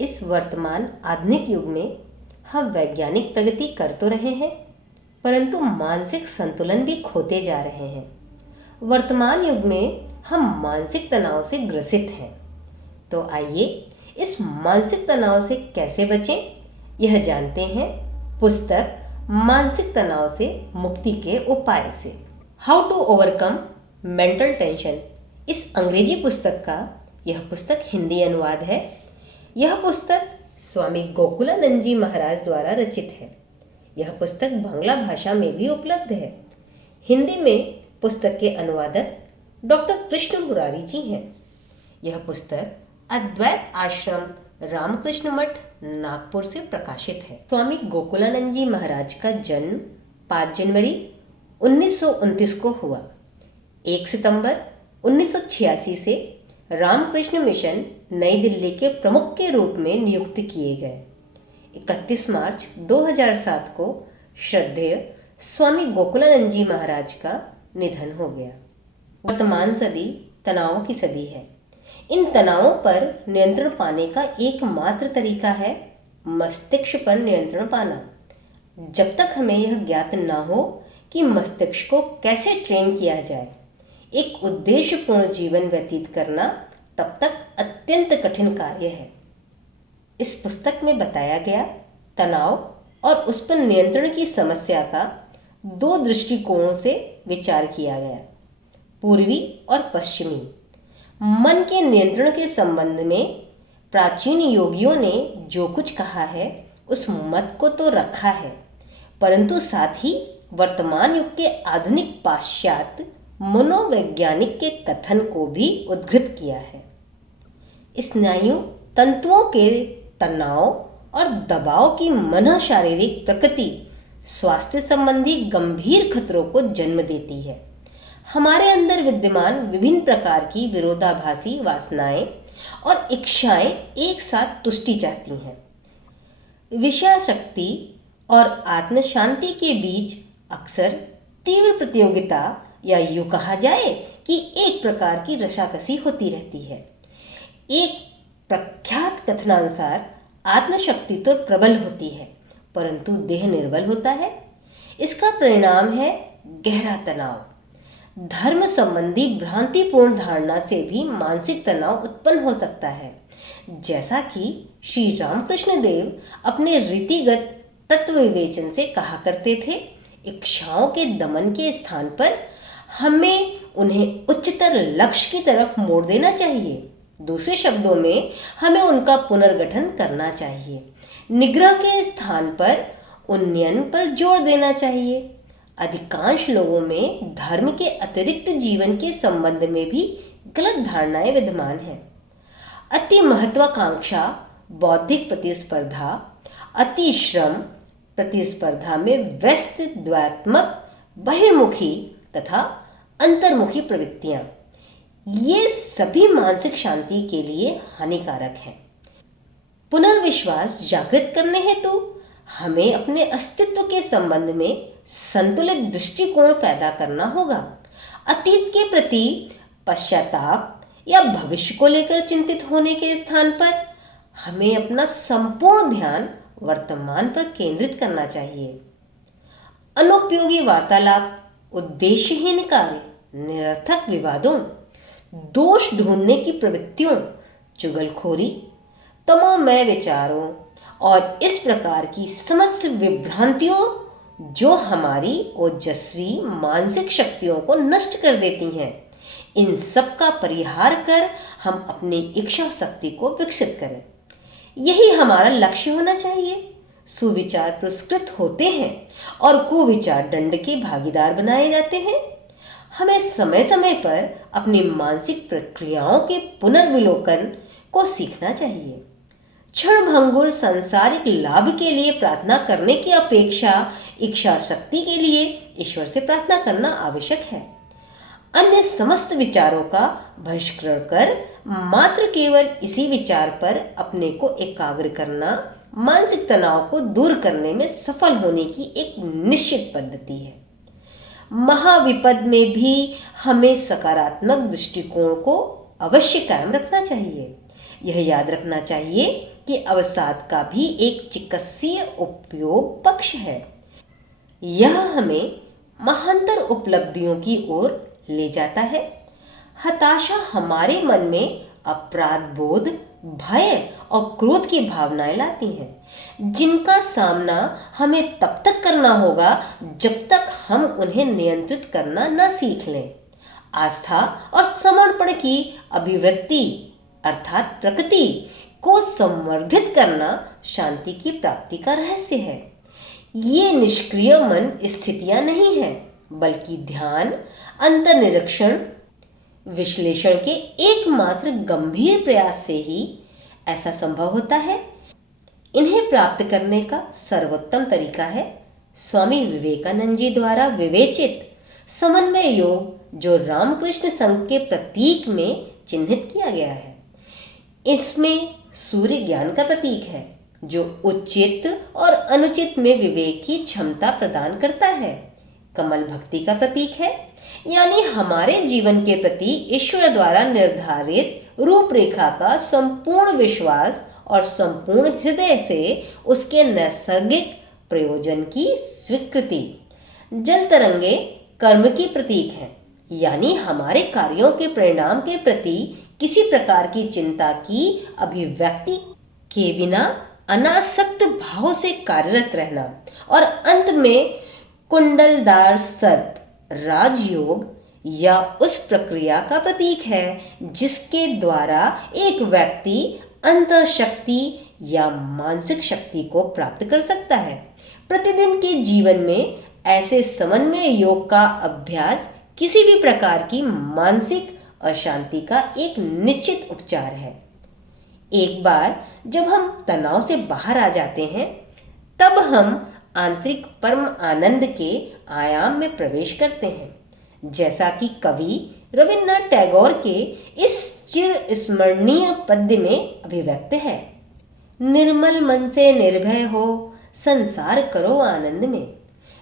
इस वर्तमान आधुनिक युग में हम वैज्ञानिक प्रगति कर तो रहे हैं, परंतु मानसिक संतुलन भी खोते जा रहे हैं। वर्तमान युग में हम मानसिक तनाव से ग्रसित हैं। तो आइए इस मानसिक तनाव से कैसे बचें, यह जानते हैं पुस्तक मानसिक तनाव से मुक्ति के उपाय से। How to overcome mental tension, इस अंग्रेजी पुस्तक का यह पुस्तक हिंदी अनुवाद है। यह पुस्तक स्वामी गोकुलानंद जी महाराज द्वारा रचित है। यह पुस्तक बांग्ला भाषा में भी उपलब्ध है। हिंदी में पुस्तक के अनुवादक डॉक्टर कृष्ण मुरारी जी हैं। यह पुस्तक अद्वैत आश्रम रामकृष्ण मठ नागपुर से प्रकाशित है। स्वामी गोकुलानंद जी महाराज का जन्म 5 जनवरी 1929 को हुआ। 1 सितंबर 1986 से रामकृष्ण मिशन नई दिल्ली के प्रमुख के रूप में नियुक्त किए गए। 31 मार्च 2007 को श्रद्धेय स्वामी गोकुलानंद जी महाराज का निधन हो गया। वर्तमान सदी तनावों की सदी है। इन तनावों पर नियंत्रण पाने का एकमात्र तरीका है मस्तिष्क पर नियंत्रण पाना। जब तक हमें यह ज्ञात न हो कि मस्तिष्क को कैसे ट्रेन किया जाए, एक उद्देश्यपूर्ण जीवन व्यतीत करना तब तक अत्यंत कठिन कार्य है। इस पुस्तक में बताया गया तनाव और उस पर नियंत्रण की समस्या का 2 दृष्टिकोणों से विचार किया गया, पूर्वी और पश्चिमी। मन के नियंत्रण के संबंध में प्राचीन योगियों ने जो कुछ कहा है उस मत को तो रखा है, परंतु साथ ही वर्तमान युग के आधुनिक पाश्चात्य मनोवैज्ञानिक के कथन को भी उद्धृत किया है। स्नायु तंतुओं के तनाव और दबाव की मन शारीरिक प्रकृति स्वास्थ्य संबंधी गंभीर खतरों को जन्म देती है। हमारे अंदर विद्यमान विभिन्न प्रकार की विरोधाभासी वासनाएं और इच्छाएं एक साथ तुष्टि चाहती हैं। विषयाशक्ति और आत्म शांति के बीच अक्सर तीव्र प्रतियोगिता या यूं कहा जाए कि एक प्रकार की रसाकसी होती रहती है। एक प्रख्यात कथनानुसार आत्मशक्ति तो प्रबल होती है, परंतु देह निर्बल होता है। इसका परिणाम है गहरा तनाव। धर्म संबंधी भ्रांतिपूर्ण धारणा से भी मानसिक तनाव उत्पन्न हो सकता है। जैसा कि श्री रामकृष्ण देव अपने रीतिगत तत्व विवेचन से कहा करते थे, इच्छाओं के दमन के स्थान पर हमें उन्हें उच्चतर लक्ष्य की तरफ मोड़ देना चाहिए। दूसरे शब्दों में हमें उनका पुनर्गठन करना चाहिए। निग्रह के स्थान पर उन्नयन पर जोर देना चाहिए। अधिकांश लोगों में धर्म के अतिरिक्त जीवन के संबंध में भी गलत धारणाएं विद्यमान हैं। अति महत्वाकांक्षा, बौद्धिक प्रतिस्पर्धा, अति श्रम, प्रतिस्पर्धा में व्यस्त द्वैत्मक, बहिर्मुखी तथा अंतर्मुखी प्रवृत्तियां, ये सभी मानसिक शांति के लिए हानिकारक हैं। पुनर्विश्वास जागृत करने हेतु हमें अपने अस्तित्व के संबंध में संतुलित दृष्टिकोण पैदा करना होगा। अतीत के प्रति पश्चाताप या भविष्य को लेकर चिंतित होने के स्थान पर हमें अपना संपूर्ण ध्यान वर्तमान पर केंद्रित करना चाहिए। अनुपयोगी वार्तालाप, उद्देश्यहीन कार्य, निरर्थक विवादों, दोष ढूंढने की प्रवृत्तियों, चुगलखोरी, तमोमय विचारों और इस प्रकार की समस्त विभ्रांतियों जो हमारी ओजस्वी मानसिक शक्तियों को नष्ट कर देती हैं, इन सब का परिहार कर हम अपनी इच्छा शक्ति को विकसित करें। यही हमारा लक्ष्य होना चाहिए। सुविचार पुरस्कृत होते हैं और कुविचार दंड के भागीदार बनाए जाते हैं। हमें समय समय पर अपनी मानसिक प्रक्रियाओं के पुनर्विलोकन को सीखना चाहिए। क्षणभंगुर सांसारिक लाभ के लिए प्रार्थना करने की अपेक्षा इच्छा शक्ति के लिए ईश्वर से प्रार्थना करना आवश्यक है। अन्य समस्त विचारों का बहिष्करण कर मात्र केवल इसी विचार पर अपने को एकाग्र करना मानसिक तनाव को दूर करने में सफल होने की एक निश्चित पद्धति है। महाविपद में भी हमें सकारात्मक दृष्टिकोण को अवश्य कायम रखना चाहिए। यह याद रखना चाहिए के अवसाद का भी एक चिकित्सीय उपयोग पक्ष है। यह हमें महानतर उपलब्धियों की ओर ले जाता है। हताशा हमारे मन में अपराध बोध, भय और क्रोध की भावनाएं लाती हैं, जिनका सामना हमें तब तक करना होगा जब तक हम उन्हें नियंत्रित करना न सीख लें। आस्था और समर्पण की अभिवृत्ति अर्थात प्रकृति को संवर्धित करना शांति की प्राप्ति का रहस्य है। ये निष्क्रिय मन स्थितियां नहीं है, बल्कि ध्यान, अंतर्निरीक्षण, विश्लेषण के एकमात्र गंभीर प्रयास से ही ऐसा संभव होता है। इन्हें प्राप्त करने का सर्वोत्तम तरीका है स्वामी विवेकानंद जी द्वारा विवेचित समन्वय योग, जो रामकृष्ण संघ के प्रतीक में चिन्हित किया गया है। इसमें सूर्य ज्ञान का प्रतीक है, जो उचित और अनुचित में विवेक की क्षमता प्रदान करता है। कमल भक्ति का प्रतीक है, यानी हमारे जीवन के प्रति ईश्वर द्वारा निर्धारित रूपरेखा का संपूर्ण विश्वास और संपूर्ण हृदय से उसके नैसर्गिक प्रयोजन की स्वीकृति। जल तरंगे कर्म की प्रतीक है, यानी हमारे कार्यों के परिणाम के प्रति किसी प्रकार की चिंता की अभिव्यक्ति के बिना अनासक्त भाव से कार्यरत रहना। और अंत में कुंडलदार सर्प राजयोग या उस प्रक्रिया का प्रतीक है जिसके द्वारा एक व्यक्ति अंतःशक्ति या मानसिक शक्ति को प्राप्त कर सकता है। प्रतिदिन के जीवन में ऐसे समन्वय योग का अभ्यास किसी भी प्रकार की मानसिक अशांति का एक निश्चित उपचार है। एक बार जब हम तनाव से बाहर आ जाते हैं, तब हम आंतरिक परम आनंद के आयाम में प्रवेश करते हैं, जैसा कि कवि रविन्द्रनाथ टैगोर के इस चिर स्मरणीय पद्य में अभिव्यक्त है। निर्मल मन से निर्भय हो, संसार करो आनंद में,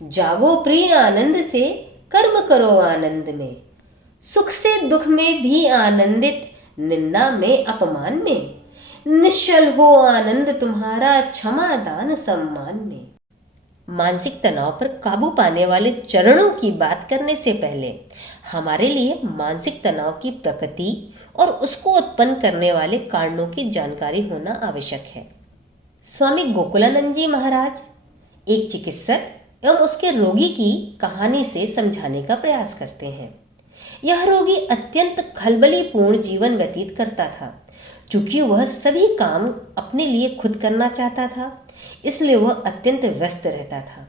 जागो प्रिय आनंद से, कर्म करो आनंद में, सुख से दुख में भी आनंदित, निंदा में अपमान में, निश्चल हो आनंद तुम्हारा, क्षमा दान सम्मान में। मानसिक तनाव पर काबू पाने वाले चरणों की बात करने से पहले हमारे लिए मानसिक तनाव की प्रकृति और उसको उत्पन्न करने वाले कारणों की जानकारी होना आवश्यक है। स्वामी गोकुलानंद जी महाराज एक चिकित्सक एवं उसके रोगी की कहानी से समझाने का प्रयास करते हैं। यह रोगी अत्यंत खलबलीपूर्ण जीवन व्यतीत करता था। चूंकि वह सभी काम अपने लिए खुद करना चाहता था, इसलिए वह अत्यंत व्यस्त रहता था।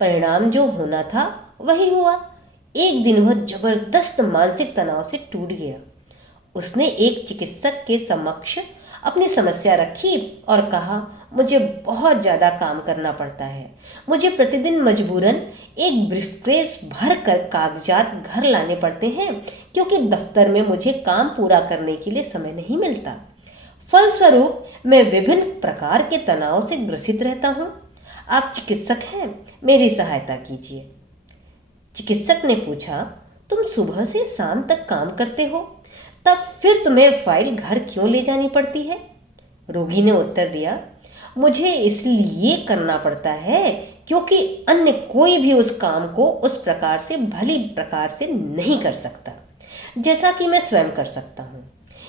परिणाम जो होना था वही हुआ। एक दिन वह जबरदस्त मानसिक तनाव से टूट गया। उसने एक चिकित्सक के समक्ष अपनी समस्या रखी और कहा, मुझे बहुत ज़्यादा काम करना पड़ता है। मुझे प्रतिदिन मजबूरन एक ब्रीफकेस भर कर कागजात घर लाने पड़ते हैं, क्योंकि दफ्तर में मुझे काम पूरा करने के लिए समय नहीं मिलता। फलस्वरूप मैं विभिन्न प्रकार के तनाव से ग्रसित रहता हूँ। आप चिकित्सक हैं, मेरी सहायता कीजिए। चिकित्सक ने पूछा, तुम सुबह से शाम तक काम करते हो, तब फिर तुम्हें फाइल घर क्यों ले जानी पड़ती है? रोगी ने उत्तर दिया, मुझे इसलिए करना पड़ता है क्योंकि अन्य कोई भी उस काम को उस प्रकार से भली प्रकार से नहीं कर सकता जैसा कि मैं स्वयं कर सकता हूँ।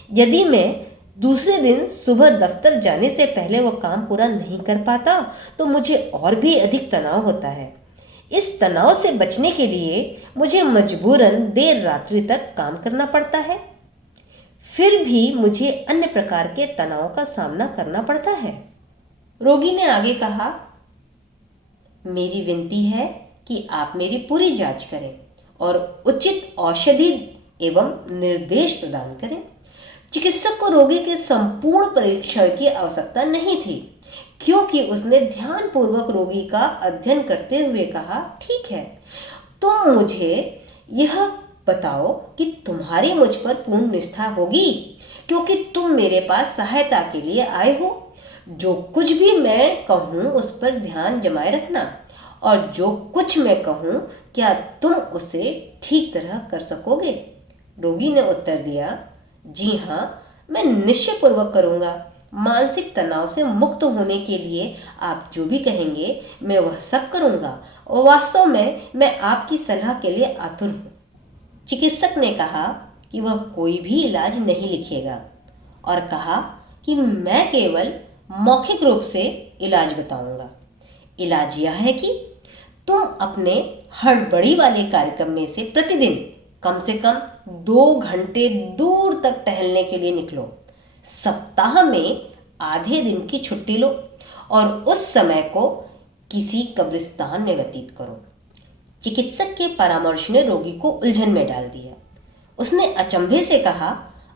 यदि मैं दूसरे दिन सुबह दफ्तर जाने से पहले वह काम पूरा नहीं कर पाता तो मुझे और भी अधिक तनाव होता है। इस तनाव से बचने के लिए मुझे मजबूरन देर रात्रि तक काम करना पड़ता है। फिर भी मुझे अन्य प्रकार के तनाव का सामना करना पड़ता है। रोगी ने आगे कहा, मेरी विनती है कि आप मेरी पूरी जांच करें और उचित औषधि एवं निर्देश प्रदान करें। चिकित्सक को रोगी के संपूर्ण परीक्षण की आवश्यकता नहीं थी, क्योंकि उसने ध्यानपूर्वक रोगी का अध्ययन करते हुए कहा, ठीक है, तुम मुझे यह बताओ कि तुम्हारी मुझ पर पूर्ण निष्ठा होगी, क्योंकि तुम मेरे पास सहायता के लिए आए हो। जो कुछ भी मैं कहूँ उस पर ध्यान जमाए रखना, और जो कुछ मैं कहूँ क्या तुम उसे ठीक तरह कर सकोगे? रोगी ने उत्तर दिया, जी हाँ, मैं निश्चयपूर्वक करूँगा। मानसिक तनाव से मुक्त होने के लिए आप जो भी कहेंगे मैं वह सब करूँगा और वास्तव में मैं आपकी सलाह के लिए आतुर हूँ। चिकित्सक ने कहा कि वह कोई भी इलाज नहीं लिखेगा और कहा कि मैं केवल मौखिक रूप से इलाज बताऊंगा। इलाज यह है कि तुम अपने हड़बड़ी वाले कार्यक्रम में से प्रतिदिन कम से कम 2 घंटे दूर तक टहलने के लिए निकलो। सप्ताह में आधे दिन की छुट्टी लो और उस समय को किसी कब्रिस्तान में व्यतीत करो। चिकित्सक के परामर्श ने रोगी को उलझन में डाल दिया। उसने अचंभे से कहा,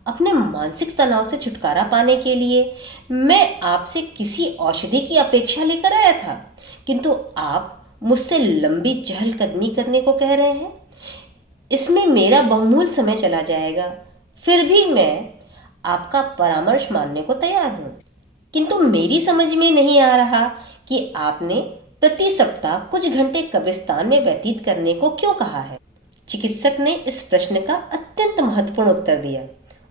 अपने मानसिक तनाव से छुटकारा पाने के लिए मैं आपसे किसी औषधि की अपेक्षा लेकर आया था, किंतु आप मुझसे लंबी चहलकदमी करने को कह रहे हैं। इसमें मेरा बहुमूल्य समय चला जाएगा। फिर भी मैं आपका परामर्श मानने को तैयार हूँ, किंतु मेरी समझ में नहीं आ रहा कि आपने प्रति सप्ताह कुछ घंटे कब्रिस्तान में व्यतीत करने को क्यों कहा है। चिकित्सक ने इस प्रश्न का अत्यंत महत्वपूर्ण उत्तर दिया।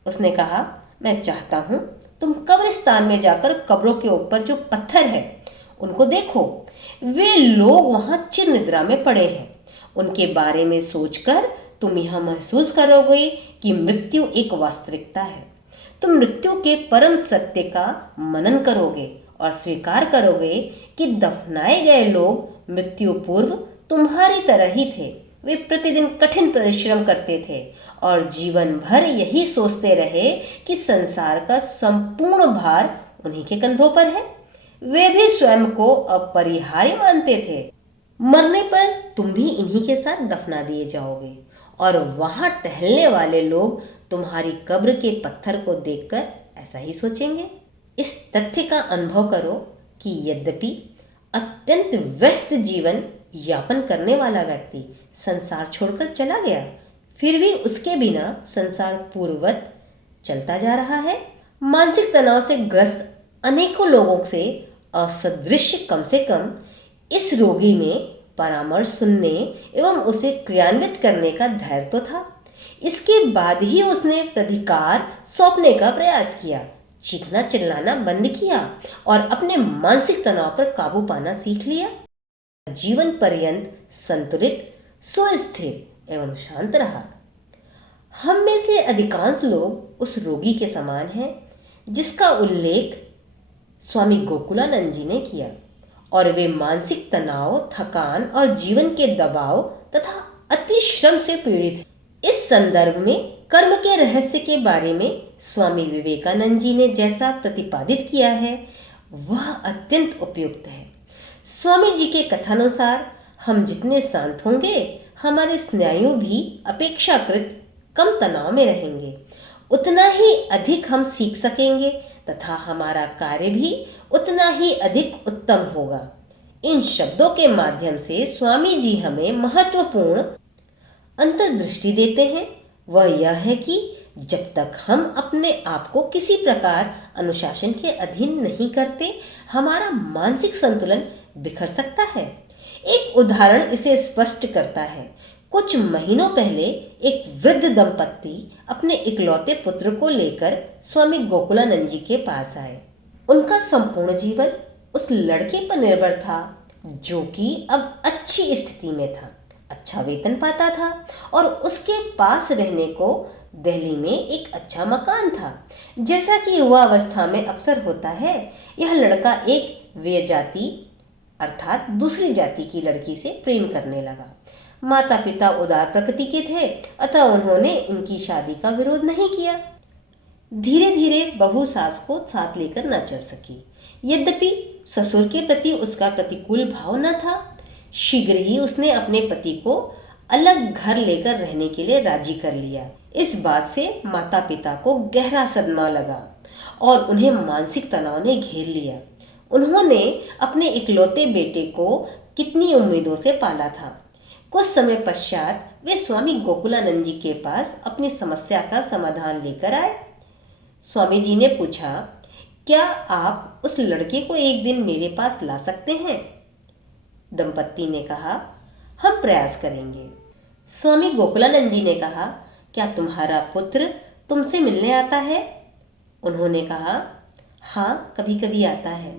उसने कहा, मैं चाहता हूँ तुम कब्रिस्तान में जाकर कब्रों के ऊपर जो पत्थर है उनको देखो। वे लोग वहाँ चिर निद्रा में पड़े हैं। उनके बारे में सोचकर तुम यह महसूस करोगे कि मृत्यु एक वास्तविकता है। तुम मृत्यु के परम सत्य का मनन करोगे और स्वीकार करोगे कि दफनाए गए लोग मृत्यु पूर्व तुम्हारी तरह ही थे। वे प्रतिदिन कठिन परिश्रम करते थे और जीवन भर यही सोचते रहे कि संसार का संपूर्ण भार उन्हीं के कंधों पर है। वे भी स्वयं को अपरिहार्य मानते थे। मरने पर तुम भी इन्हीं के साथ दफना दिए जाओगे और वहां टहलने वाले लोग तुम्हारी कब्र के पत्थर को देखकर ऐसा ही सोचेंगे। इस तथ्य का अनुभव करो कि यद्यपि अत्यंत व्यस्त जीवन यापन करने वाला व्यक्ति संसार छोड़कर चला गया, फिर भी उसके बिना संसार पूर्ववत चलता जा रहा है। मानसिक तनाव से ग्रस्त अनेकों लोगों से असदृश कम से कम इस रोगी में परामर्श सुनने एवं उसे क्रियान्वित करने का धैर्य तो था। इसके बाद ही उसने प्रतिकार सौंपने का प्रयास किया, चीखना चिल्लाना बंद किया और अपने मानसिक तनाव पर काबू पाना सीख लिया। जीवन पर्यंत संतुलित, सुस्थिर एवं शांत रहा। हम में से अधिकांश लोग उस रोगी के समान हैं जिसका उल्लेख स्वामी गोकुलानंद जी ने किया, और वे मानसिक तनाव, थकान और जीवन के दबाव तथा अति श्रम से पीड़ित हैं। इस संदर्भ में कर्म के रहस्य के बारे में स्वामी विवेकानंद जी ने जैसा प्रतिपादित किया है वह अत्यंत उपयुक्त है। स्वामी जी के कथानुसार हम जितने शांत होंगे, हमारे स्नायु भी अपेक्षाकृत कम तनाव में रहेंगे, उतना ही अधिक हम सीख सकेंगे तथा हमारा कार्य भी उतना ही अधिक उत्तम होगा। इन शब्दों के माध्यम से स्वामी जी हमें महत्वपूर्ण अंतर्दृष्टि देते हैं। वह यह है कि जब तक हम अपने आप को किसी प्रकार अनुशासन के अधीन नहीं करते, हमारा मानसिक संतुलन बिखर सकता है। एक उदाहरण इसे स्पष्ट करता है। कुछ महीनों पहले एक वृद्ध दंपत्ति अपने इकलौते पुत्र को लेकर स्वामी गोकुलानंद जी के पास आए। उनका संपूर्ण जीवन उस लड़के पर निर्भर था जो कि अब अच्छी स्थिति में था, अच्छा वेतन पाता था और उसके पास रहने को दिल्ली में एक अच्छा मकान था। जैसा कि युवा अवस्था में अक्सर होता है, यह लड़का एक व्यजाति अर्थात दूसरी जाति की लड़की से प्रेम करने लगा। माता पिता उदार प्रकृति के थे, अतः उन्होंने इनकी शादी का विरोध नहीं किया। धीरे धीरे बहू सास को साथ लेकर न चल सकी। यद्यपि ससुर के प्रति उसका प्रतिकूल भाव न था, शीघ्र ही उसने अपने पति को अलग घर लेकर रहने के लिए राजी कर लिया। इस बात से माता पिता को गहरा सदमा लगा और उन्हें मानसिक तनाव ने घेर लिया। उन्होंने अपने इकलौते बेटे को कितनी उम्मीदों से पाला था। कुछ समय पश्चात वे स्वामी गोकुलानंद जी के पास अपनी समस्या का समाधान लेकर आए। स्वामी जी ने पूछा, क्या आप उस लड़के को एक दिन मेरे पास ला सकते हैं? दंपत्ति ने कहा, हम प्रयास करेंगे। स्वामी गोकुलानंद जी ने कहा, क्या तुम्हारा पुत्र तुमसे मिलने आता है? उन्होंने कहा, हाँ, कभी कभी आता है,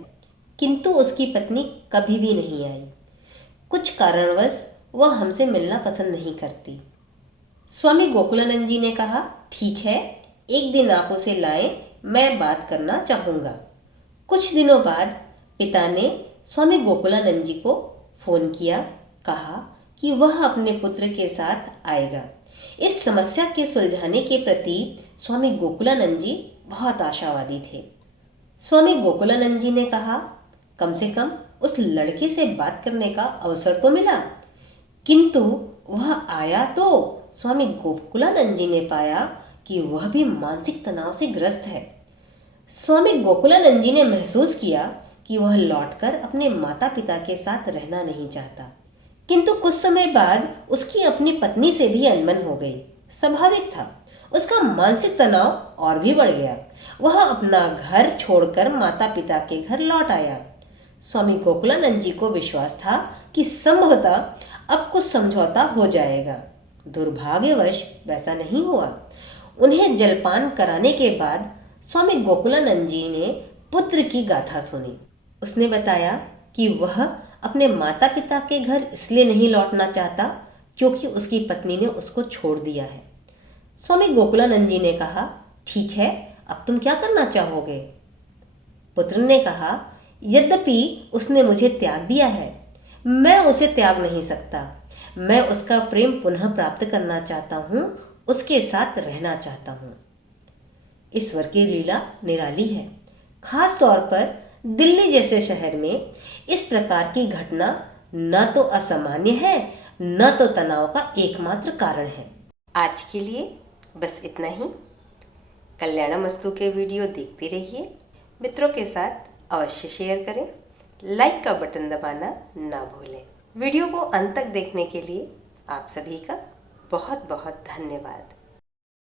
किंतु उसकी पत्नी कभी भी नहीं आई। कुछ कारणवश वह हमसे मिलना पसंद नहीं करती। स्वामी गोकुलानंद जी ने कहा, ठीक है, एक दिन आप उसे लाएं, मैं बात करना चाहूँगा। कुछ दिनों बाद पिता ने स्वामी गोकुलानंद जी को फोन किया, कहा कि वह अपने पुत्र के साथ आएगा। इस समस्या के सुलझाने के प्रति स्वामी गोकुलानंद जी बहुत आशावादी थे। स्वामी गोकुलानंद जी ने कहा, कम से कम उस लड़के से बात करने का अवसर तो मिला। किंतु वह आया तो स्वामी गोकुलानंद जी ने पाया कि वह भी मानसिक तनाव से ग्रस्त है। स्वामी गोकुलानंद जी ने महसूस किया कि वह लौटकर अपने माता पिता के साथ रहना नहीं चाहता। किंतु कुछ समय बाद उसकी अपनी पत्नी से भी अनबन हो गई। स्वाभाविक था, उसका मानसिक तनाव और भी बढ़ गया। वह अपना घर छोड़कर माता पिता के घर लौट आया। स्वामी गोकुलानंद जी को विश्वास था कि संभवतः अब कुछ समझौता हो जाएगा। दुर्भाग्यवश वैसा नहीं हुआ। उन्हें जलपान कराने के बाद स्वामी गोकुलानंद जी ने पुत्र की गाथा सुनी। उसने बताया कि वह अपने माता पिता के घर इसलिए नहीं लौटना चाहता क्योंकि उसकी पत्नी ने उसको छोड़ दिया है। स्वामी गोकुलानंद जी ने कहा, ठीक है, अब तुम क्या करना चाहोगे? पुत्र ने कहा, यद्यपि उसने मुझे त्याग दिया है, मैं उसे त्याग नहीं सकता। मैं उसका प्रेम पुनः प्राप्त करना चाहता हूँ, उसके साथ रहना चाहता हूँ। ईश्वर की लीला निराली है। खास तौर पर दिल्ली जैसे शहर में इस प्रकार की घटना न तो असामान्य है, न तो तनाव का एकमात्र कारण है। आज के लिए बस इतना ही। कल्याणमस्तु के वीडियो देखते रहिए। मित्रों के साथ अवश्य शेयर करें। लाइक का बटन दबाना ना भूलें। वीडियो को अंत तक देखने के लिए आप सभी का बहुत बहुत धन्यवाद।